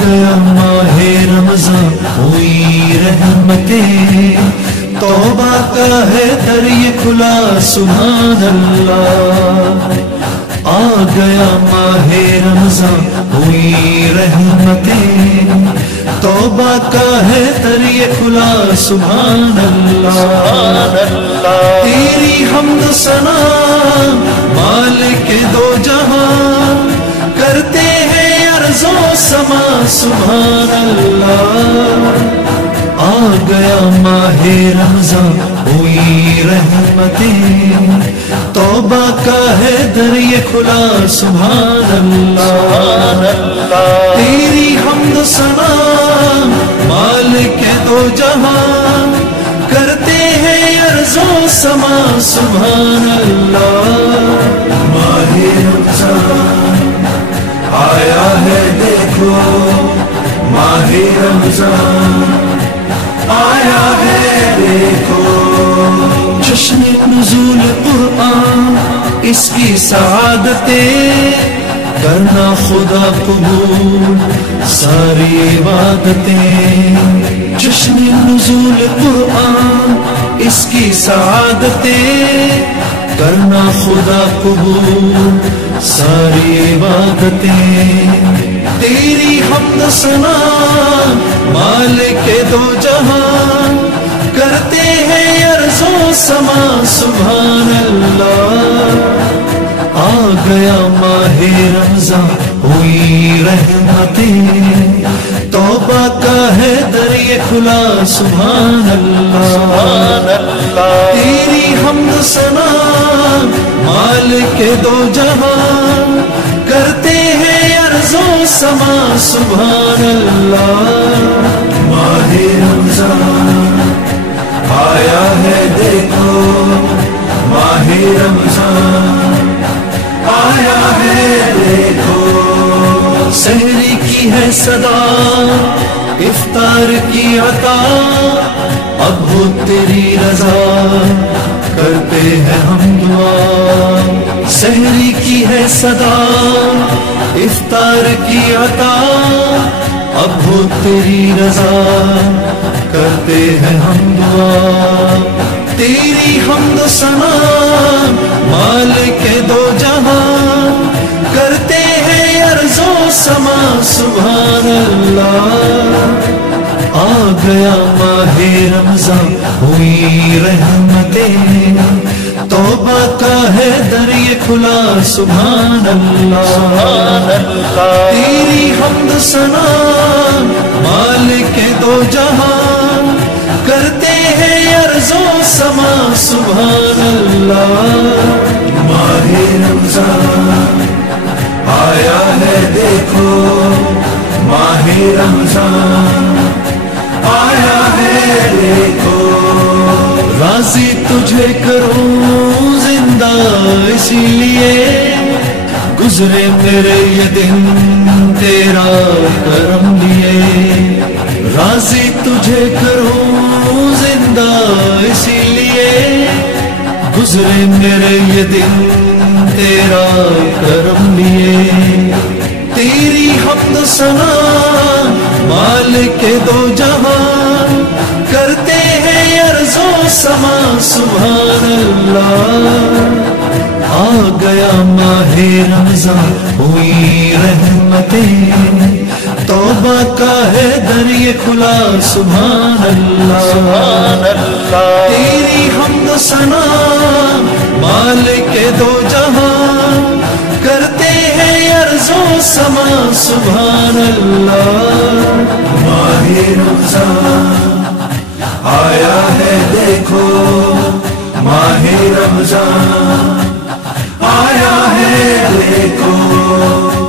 گیا ماہ رمضان ہوئی رحمتیں، توبہ کا ہے در یہ کھلا سبحان اللہ. آ گیا ماہ رمضان ہوئی رحمتیں، توبہ کا ہے در یہ کھلا سبحان اللہ. تیری حمد ثنا مالک دو جہاں، کرتے ہیں عرض و سما سبحان اللہ. آ گیا ماہ رمضان ہوئی رحمتیں، توبہ کا ہے در یہ کھلا سبحان اللہ. تیری حمد ثنا مالک دو جہاں، کرتے ہیں عرض و سما سبحان اللہ. ماہ رمضان آیا ہے دیکھو، ماہ رمضان آیا ہے دیکھو. جشن نزول قرآن اس کی سعادتیں، کرنا خدا قبول ساری عبادتیں. جشن نزول قرآن اس کی سعادتیں، کرنا خدا قبول ساری عبادتیں. تیری حمد ثنا مالک دو جہاں، کرتے ہیں عرض و سما سبحان اللہ. آ گیا ماہ رمضان ہوئی رحمتیں، توبہ کا ہے در یہ کھلا سبحان اللہ. تیری حمد ثنا مالک دو جہاں، کرتے ہیں عرض و سما سبحان اللہ. ماہ رمضان آیا ہے دیکھو، ماہ رمضان آیا ہے دیکھو. سحری کی ہے صدا افطار کی عطا، اب ہو تیری رضا کرتے ہیں ہم دعا. سحری کی ہے صدا افطار کی عطا، اب ہو تیری رضا کرتے ہیں ہم دعا. تیری حمد ثنا مالک دو جہاں، کرتے ہیں عرض و سما سبحان اللہ. آ گیا ماہ رمضان ہوئی رحمتیں، توبہ کا ہے در یہ کھلا سبحان اللہ. تیری حمد ثنا مالک دو جہاں، کرتے ہیں عرض و سما سبحان اللہ. ماہ رمضان آیا ہے دیکھو، ماہ رمضان آیا ہے دیکھو. راضی تجھے کروں زندہ اسی لیے، گزرے میرے یہ دن تیرا کرم لیے. راضی تجھے کروں زندہ اسی لیے، گزرے میرے یہ دن تیرا کرم لیے. تیری حمد ثنا مالک دو جہاں، کرتے ہیں عرض و سما سبحان اللہ. آ گیا ماہ رمضان ہوئی رحمتیں، توبہ کا ہے در یہ کھلا سبحان اللہ. تیری حمد ثنا مالک دو جہاں، کرتے ہیں عرض و سما سبحان اللہ. ماہ رمضان آیا ہے دیکھو، ماہ رمضان آیا ہے دیکھو.